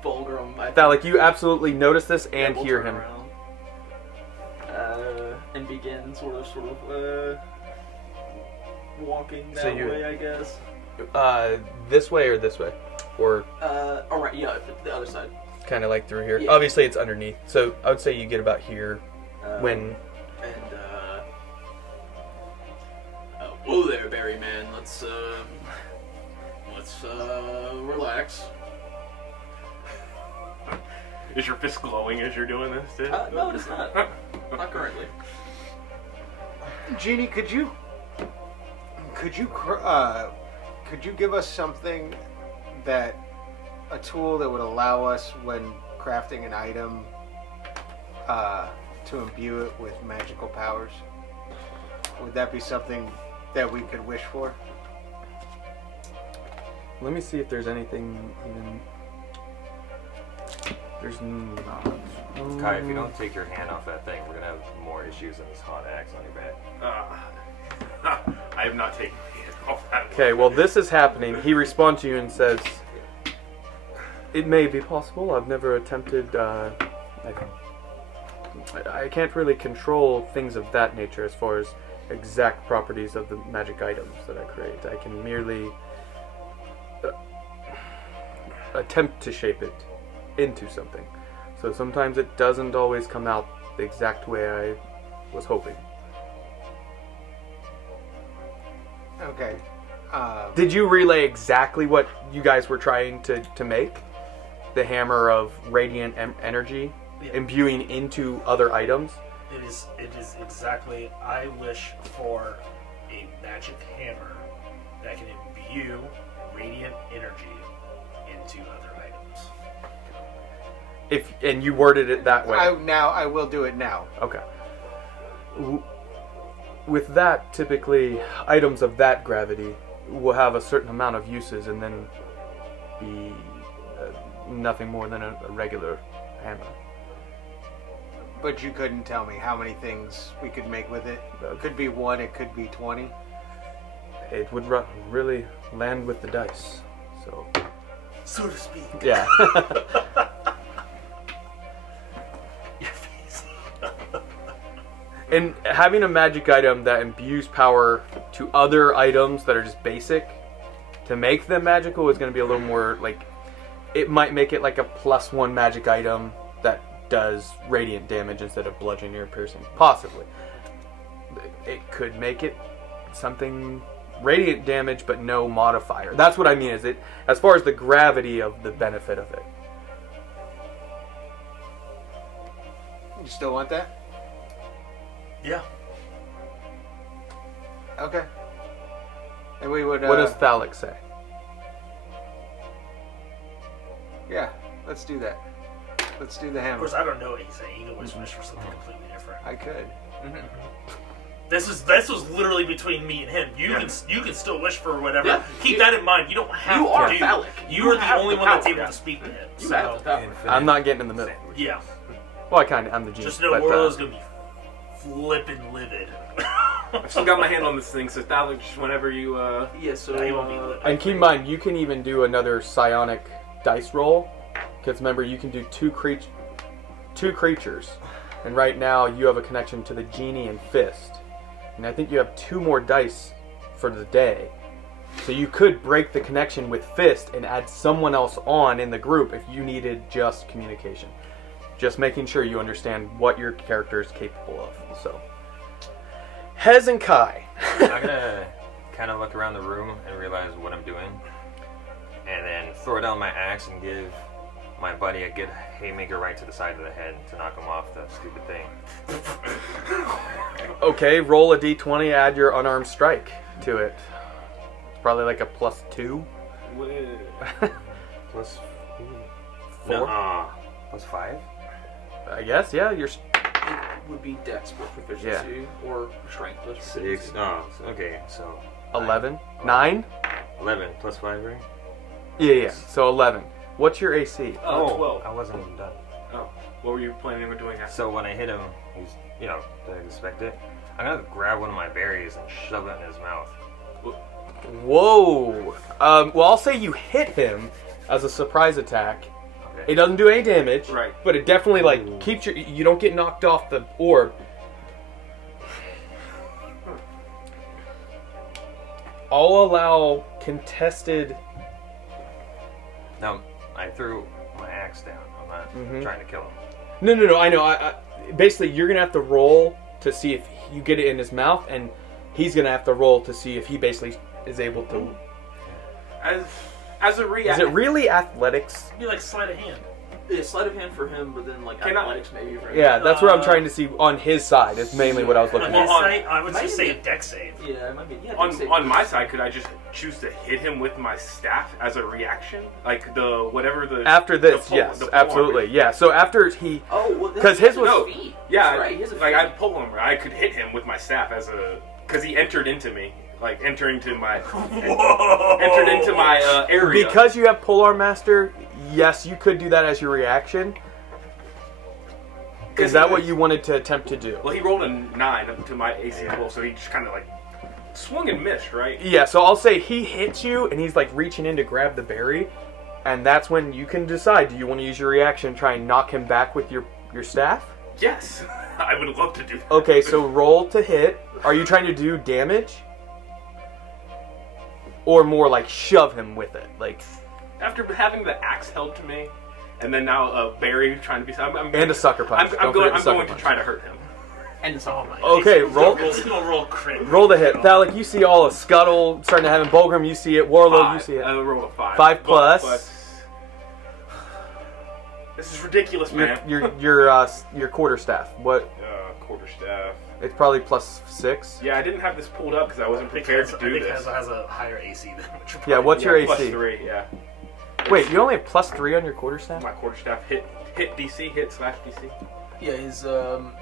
Bulgrim, I Thalic, you absolutely notice this Yeah, and we'll hear turn him. around, and begin sort of walking that So you- way, I guess. This way or this way, or All right, yeah, the other side. kind of like through here. Yeah. Obviously, it's underneath, so I would say you get about here when. And whoa there, Barry man. Let's relax. Is your fist glowing as you're doing this? Too? No, it is not. Not currently. Genie, could you give us something a tool that would allow us when crafting an item to imbue it with magical powers? Would that be something that we could wish for? Let me see if there's anything even. There's not. Kai, if you don't take your hand off that thing, we're gonna have more issues than this hot axe on your back. I have not taken my hand off that. Okay, well, this is happening. He responds to you and says, "It may be possible. I've never attempted. I can't really control things of that nature as far as exact properties of the magic items that I create. I can merely attempt to shape it into something. So sometimes it doesn't always come out the exact way I was hoping." Okay. Did you relay exactly what you guys were trying to make? The hammer of radiant energy imbuing into other items? It is exactly. I wish for a magic hammer that can imbue radiant energy into other items. And you worded it that way. I will do it now. Okay. With that, typically, items of that gravity will have a certain amount of uses and then be nothing more than a regular hammer. But you couldn't tell me how many things we could make with it. It could be 1, it could be 20. It would really land with the dice. So to speak. Yeah. Your face. And having a magic item that imbues power to other items that are just basic, to make them magical is going to be a little more like, it might make it like a +1 magic item that does radiant damage instead of bludgeoning or piercing. Possibly. It could make it something radiant damage but no modifier. That's what I mean, is it as far as the gravity of the benefit of it. You still want that? Yeah. Okay. And we would. What does Thalic say? Yeah, let's do that. Let's do the Of hammer. course, I don't know what he's saying. You can always wish for something completely different. I could. This was literally between me and him. You can still wish for whatever. Yeah. Keep that in mind. You don't have You to. are do. phallic. You are the have only the one that's power. able to speak to him. You so, have the power. I'm not getting in the middle. yeah. Well, I'm the genius. Just know but, Orlo's gonna be flipping livid. I've still got my hand on this thing, so Thalic, whenever you. Yeah, so. He won't be lit. And keep in mind, you can even do another psionic dice roll. Because remember, you can do two creatures. And right now, you have a connection to the genie and fist. And I think you have 2 more dice for the day. So you could break the connection with fist and add someone else on in the group if you needed just communication. Just making sure you understand what your character is capable of. So, Hez and Kai. I'm gonna kind of look around the room and realize what I'm doing, and then throw down my axe and give my buddy a good haymaker right to the side of the head to knock him off that stupid thing. Okay, roll a d20, add your unarmed strike to it. It's probably like a +2. Plus 4? Plus 5? I guess, yeah. You're. It would be dex plus proficiency or strength plus 6. proficiency. Oh, okay, so 11? 9? 11 plus 5, right? Yeah. So 11. What's your AC? 12. I wasn't even done. Oh, what were you planning on doing after? So when I hit him, he's, did I expect it? I'm gonna grab one of my berries and shove it in his mouth. Whoa. Well, I'll say you hit him as a surprise attack. Okay. It doesn't do any damage, Right. but it definitely keeps you don't get knocked off the orb. I'll allow contested. No, I threw my axe down. I'm not trying to kill him. No. I know. I basically, you're gonna have to roll to see if you get it in his mouth, and he's gonna have to roll to see if he basically is able to. As a reaction. Is it really athletics? It'd be like sleight of hand. Yeah, sleight of hand for him, but then like Can I- athletics maybe for him. Yeah, that's what I'm trying to see on his side. Is mainly what I was On looking his at. side, I would Might just say a be- deck save. Yeah, it might be. Yeah, dex save. On my side, could I just choose to hit him with my staff as a reaction? Like the whatever the After this, the pole- yes, the pole absolutely, arm is? yeah. So after he, Oh, well, 'Cause his was- feet. Yeah, That's right. He has a like feat. I'd pull him. I could hit him with my staff as a because he entered into me like enter into my entered into my area. Because you have Polearm Master, yes, you could do that as your reaction. Is that what you wanted to attempt to do? Well, he rolled a 9 up to my AC 12, so he just kind of like swung and missed, right? Yeah, so I'll say he hits you, and he's like reaching in to grab the berry, and that's when you can decide, do you want to use your reaction and try and knock him back with your staff? Yes, I would love to do that. Okay, so roll to hit. Are you trying to do damage? Or more like shove him with it? Like, after having the axe held to me, and then now a berry trying to be... and a sucker punch. I'm going to try to hurt him. And it's all Okay, roll. Roll crit. Roll the hit. Thalic, you see all a scuttle starting to have him. Bulgrim, you see it. Warlow, you see it. I rolled a 5. 5 plus. But this is ridiculous, man. Your quarterstaff. What? Quarterstaff. It's probably plus 6. Yeah, I didn't have this pulled up because I wasn't prepared to do this. It has a higher AC than what you're Yeah, what's your AC? Plus 3, yeah. Wait, you only have plus 3 on your quarterstaff? My quarterstaff hit DC, hit/DC. Yeah, his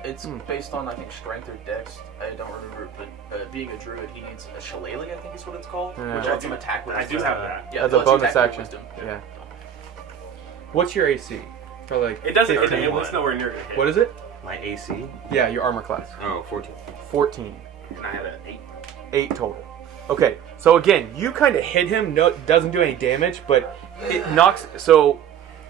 it's based on I think strength or dex. I don't remember, but being a druid, he needs a shillelagh, I think is what it's called, Yeah. which lets him attack with. I do have that. Yeah, As a lets you bonus attack with action. wisdom. Yeah. What's your AC? Probably like It doesn't. 15. It's nowhere near to hit. What is it? My AC? Yeah, your armor class. Oh, 14. 14. And I had an 8. 8 total. Okay, so again, you kind of hit him. No, doesn't do any damage, but it knocks. So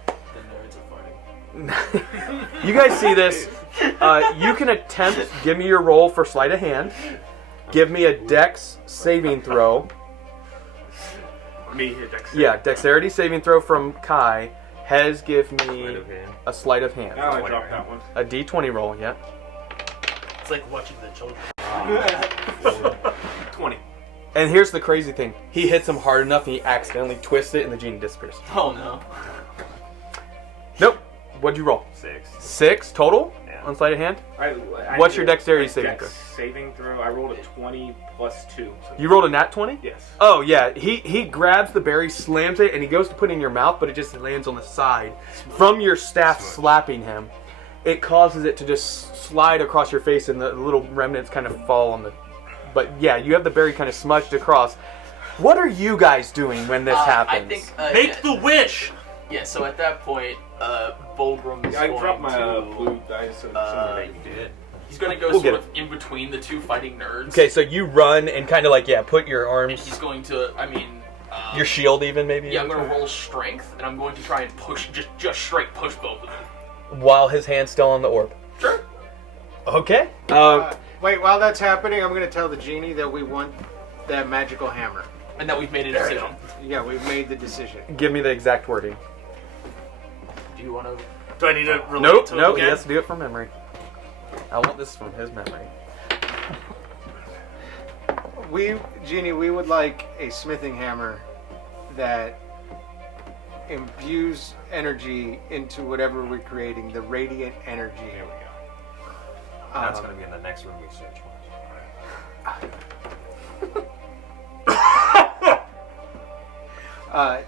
The nerds are fighting. you guys see this? You can attempt. Give me your roll for sleight of hand. Give me a Dex saving throw. Me hit Dex. Yeah, Dexterity saving throw from Kai. Hez, give me Sleight of hand. a sleight of hand. Oh, I dropped that one. A D20 roll. Yeah. It's like watching the children. 20. And here's the crazy thing. He hits him hard enough and he accidentally twists it and the genie disappears. Oh no. Nope. What'd you roll? 6. 6 total Yeah. on sleight of hand? I What's did your dexterity a saving dex throw? saving throw? I rolled a 20 plus 2. So You rolled a nat 20? yes. Oh, yeah. He grabs the berry, slams it, and he goes to put it in your mouth, but it just lands on the side. From your staff slapping him, it causes it to just slide across your face, and the little remnants kind of fall on the... But, yeah, you have the berry kind of smudged across. What are you guys doing when this happens? I think Make the wish! yeah. So at that point, Bulgrim is I going dropped my to. blue dice. So You did. He's going to go We'll sort get of in between the two fighting nerds. Okay, so you run and kind of like, yeah, put your And arms... he's going to. I mean. Your shield even, maybe? Yeah, I'm going to roll strength, and I'm going to try and push, just straight push both of them. While his hand's still on the orb. Sure. Okay. Wait, while that's happening, I'm going to tell the genie that we want that magical hammer. And that we've made a decision. Yeah, we've made the decision. Give me the exact wording. Do you want to? Do I need to relate Nope, to nope, it he again? has to do it from memory. I want this from his memory. Genie, we would like a smithing hammer that imbues energy into whatever we're creating, the radiant energy. There we go. That's going to be in the next room we search.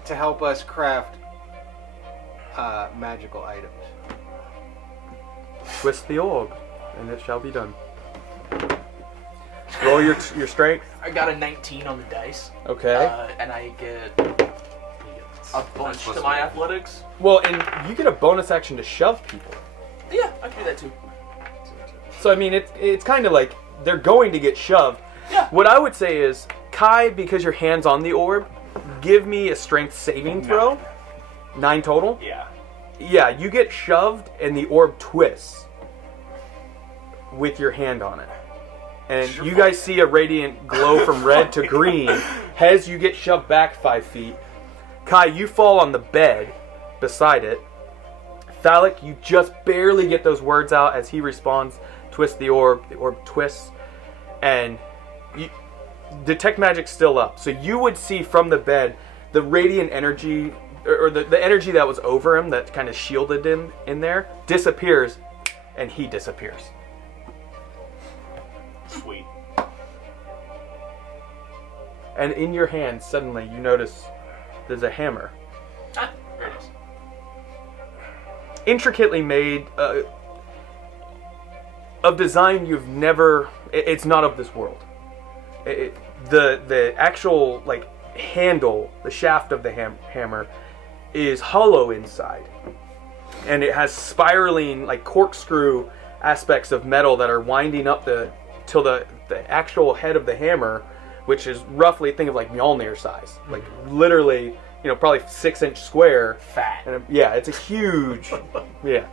To help us craft magical items. Twist the orb, and it shall be done. Roll your strength. I got a 19 on the dice. Okay. And I get a bunch to my athletics. Well, and you get a bonus action to shove people. Yeah, I can do that too. So, I mean, it's kind of like they're going to get shoved. Yeah. What I would say is, Kai, because your hand's on the orb, give me a strength saving throw. 9 total? Yeah. Yeah, you get shoved and the orb twists with your hand on it. And you guys see a radiant glow from red to green. Hez, you get shoved back 5 feet. Kai, you fall on the bed beside it. Thalic, you just barely get those words out as he responds. Twist the orb twists. And detect magic's still up. So you would see from the bed the radiant energy, or the energy that was over him, that kind of shielded him in there, disappears, and he disappears. Sweet. And in your hand, suddenly, you notice there's a hammer. Ah, there it is. Intricately made, of design you've never... It's not of this world. the actual like handle, the shaft of the hammer, is hollow inside, and it has spiraling like corkscrew aspects of metal that are winding up till the actual head of the hammer, which is roughly, think of like Mjolnir size, like literally, probably 6-inch square. Fat. And yeah, it's a huge, yeah.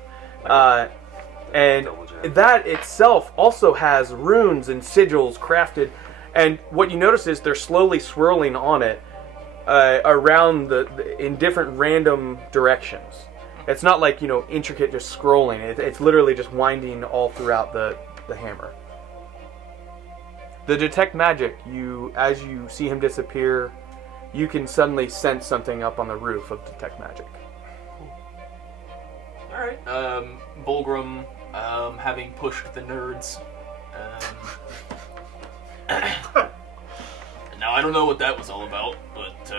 And that itself also has runes and sigils crafted, and what you notice is they're slowly swirling on it around in different random directions. It's not like intricate just scrolling. It's literally just winding all throughout the hammer. The detect magic, as you see him disappear, you can suddenly sense something up on the roof of detect magic. Alright. Bulgrim, having pushed the Nyrds. Now, I don't know what that was all about, but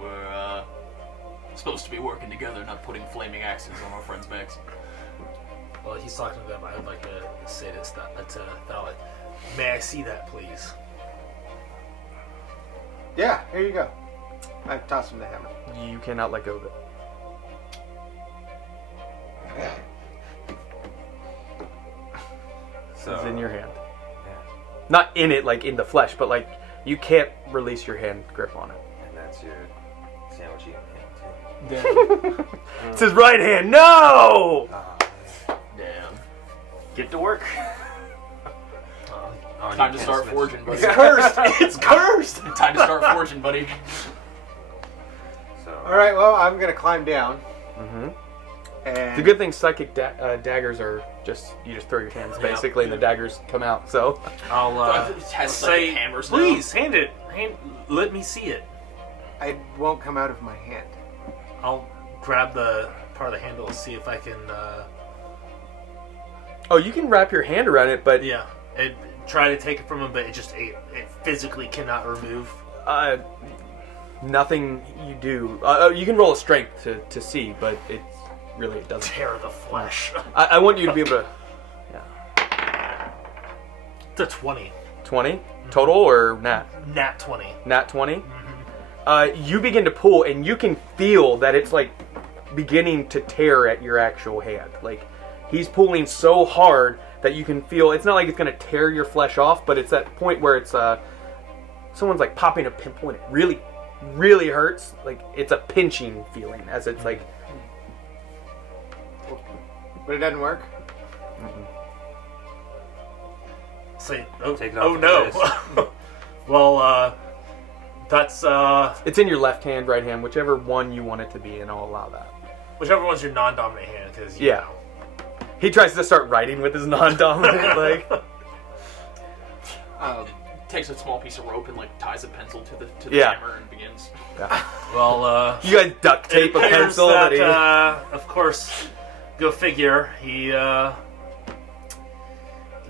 we're supposed to be working together, not putting flaming axes on our friends' backs. Well, he's talking to them. I would like to say this to Thalit. May I see that, please? Yeah, here you go. I toss him the hammer. You cannot let go of it. So, It's in your hand. Yeah. Not in it, like in the flesh, but like you can't release your hand grip on it. And that's your sandwich eating hand, too. It's his right hand. No! Damn. Get to work. Oh, Time you to can't start switch. forging, buddy. It's cursed. It's cursed. Time to start forging, buddy. So, All right, well, I'm going to climb down. Mm-hmm. And The good thing, psychic daggers are you just throw your hands basically, and the daggers come out. So I'll It has say, psychic hammers now. please let me see it. it won't come out of my hand. I'll grab the part of the handle and see if I can. you can wrap your hand around it, but Yeah, and try to take it from him, but it physically cannot remove. nothing you do. You can roll a strength to see, but it doesn't. Tear the flesh. I want you to be able to. It's a 20. 20 total or nat? Nat 20. Nat 20. You begin to pull, and you can feel that it's like beginning to tear at your actual hand. Like he's pulling so hard that you can feel. It's not like it's going to tear your flesh off, but it's that point where it's someone's like popping a pimple, and it really, really hurts. Like it's a pinching feeling as it's like. But it doesn't work? Say, Take it oh off no. the Well, that's It's in your left hand, right hand, whichever one you want it to be, and I'll allow that. whichever one's your non-dominant hand, because Yeah. He tries to start writing with his non-dominant leg. Takes a small piece of rope and like ties a pencil to the Yeah. hammer and begins. Well, You guys duct tape a it appears pencil. that, That he... of course, go figure. He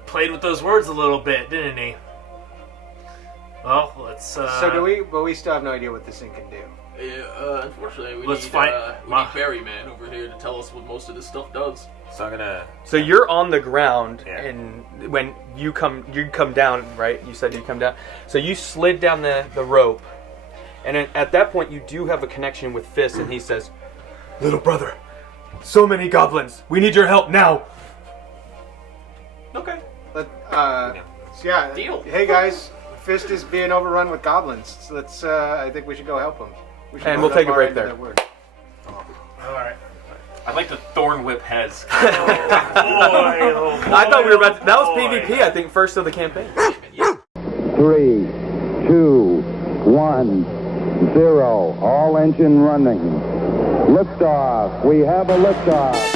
played with those words a little bit, didn't he? Well, let's. So do we? But we still have no idea what this thing can do. Unfortunately, we Let's need find- we need Berryman over here to tell us what most of this stuff does. So I'm gonna. So you're on the ground, Yeah. and when you come down, right? You said you come down. So you slid down the rope, and at that point you do have a connection with Fist, and he says, "Little brother, so many goblins. We need your help now." Okay. Yeah. Deal. Hey guys, Fist is being overrun with goblins. So let's. I think we should go help him. We should And load we'll take up a break our there. end of that word. all right. I'd like to thorn whip heads. Boy, oh boy, I thought we were about to, that was boy. PvP, I think, first of the campaign. 3, 2, 1, 0. All engine running. Liftoff. We have a liftoff.